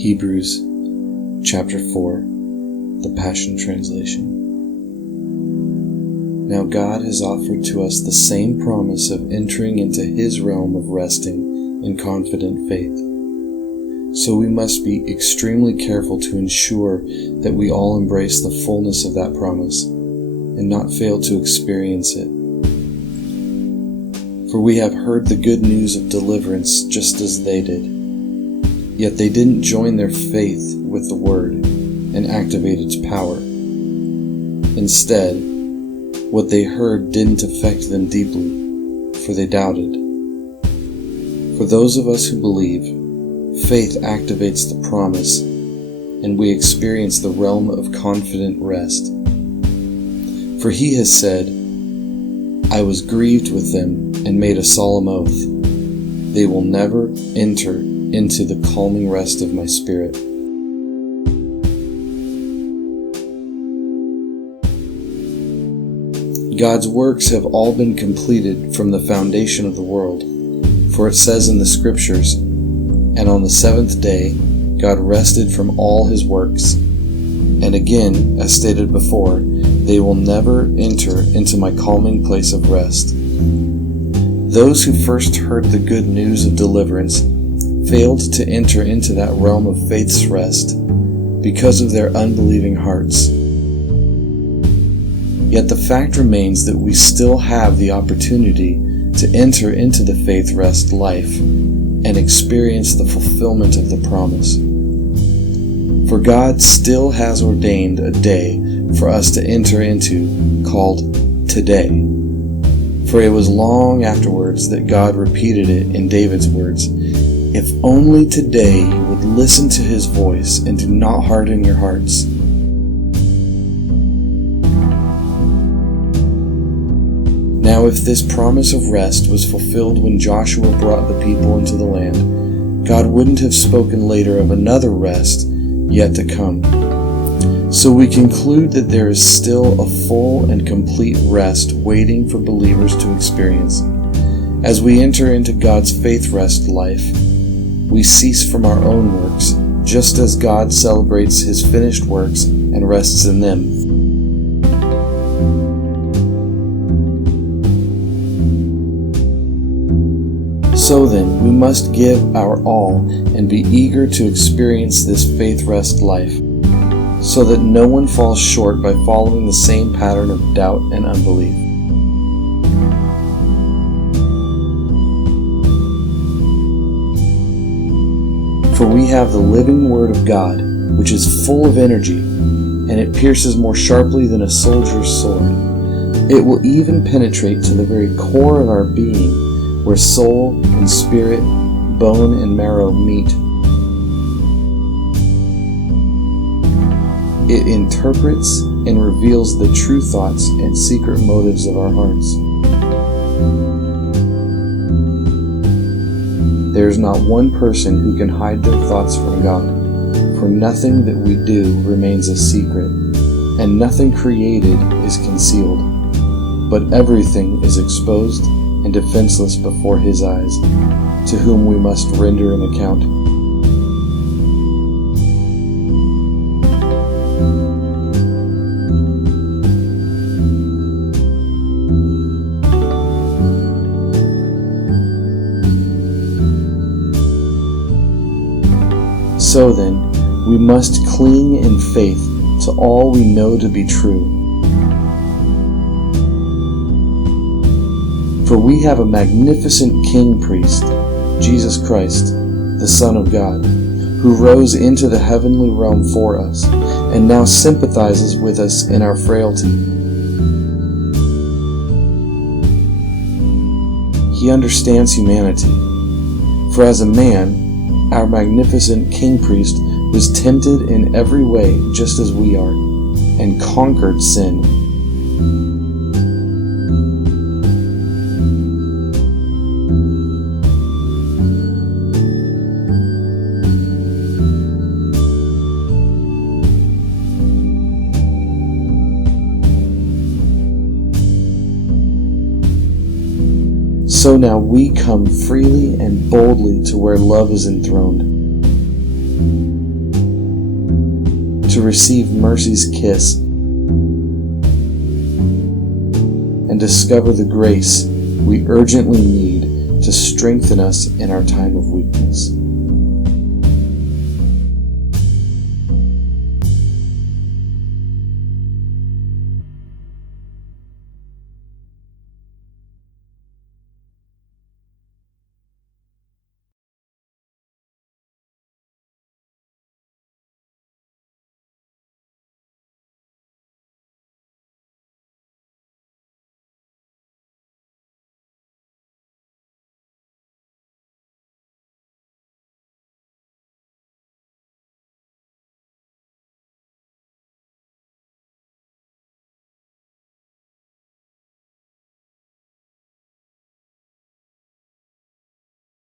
Hebrews chapter 4, the Passion Translation. Now God has offered to us the same promise of entering into His realm of resting in confident faith. So we must be extremely careful to ensure that we all embrace the fullness of that promise and not fail to experience it. For we have heard the good news of deliverance just as they did. Yet they didn't join their faith with the word and activate its power. Instead, what they heard didn't affect them deeply, for they doubted. For those of us who believe, faith activates the promise, and we experience the realm of confident rest. For He has said, I was grieved with them and made a solemn oath. They will never enter into the calming rest of my spirit. God's works have all been completed from the foundation of the world. For it says in the Scriptures, and on the seventh day God rested from all His works. And again, as stated before, they will never enter into my calming place of rest. Those who first heard the good news of deliverance failed to enter into that realm of faith's rest because of their unbelieving hearts. Yet the fact remains that we still have the opportunity to enter into the faith rest life and experience the fulfillment of the promise. For God still has ordained a day for us to enter into called today. For it was long afterwards that God repeated it in David's words, if only today you would listen to His voice and do not harden your hearts. Now if this promise of rest was fulfilled when Joshua brought the people into the land, God wouldn't have spoken later of another rest yet to come. So we conclude that there is still a full and complete rest waiting for believers to experience. As we enter into God's faith rest life, we cease from our own works, just as God celebrates His finished works and rests in them. So then, we must give our all and be eager to experience this faith rest life, so that no one falls short by following the same pattern of doubt and unbelief. For we have the living Word of God, which is full of energy, and it pierces more sharply than a soldier's sword. It will even penetrate to the very core of our being, where soul and spirit, bone and marrow meet. It interprets and reveals the true thoughts and secret motives of our hearts. There is not one person who can hide their thoughts from God, for nothing that we do remains a secret, and nothing created is concealed, but everything is exposed and defenseless before His eyes, to whom we must render an account. So then, we must cling in faith to all we know to be true. For we have a magnificent King Priest, Jesus Christ, the Son of God, who rose into the heavenly realm for us, and now sympathizes with us in our frailty. He understands humanity, for as a man, our magnificent King Priest was tempted in every way just as we are, and conquered sin. So now we come freely and boldly to where love is enthroned. to receive mercy's kiss and discover the grace we urgently need to strengthen us in our time of weakness.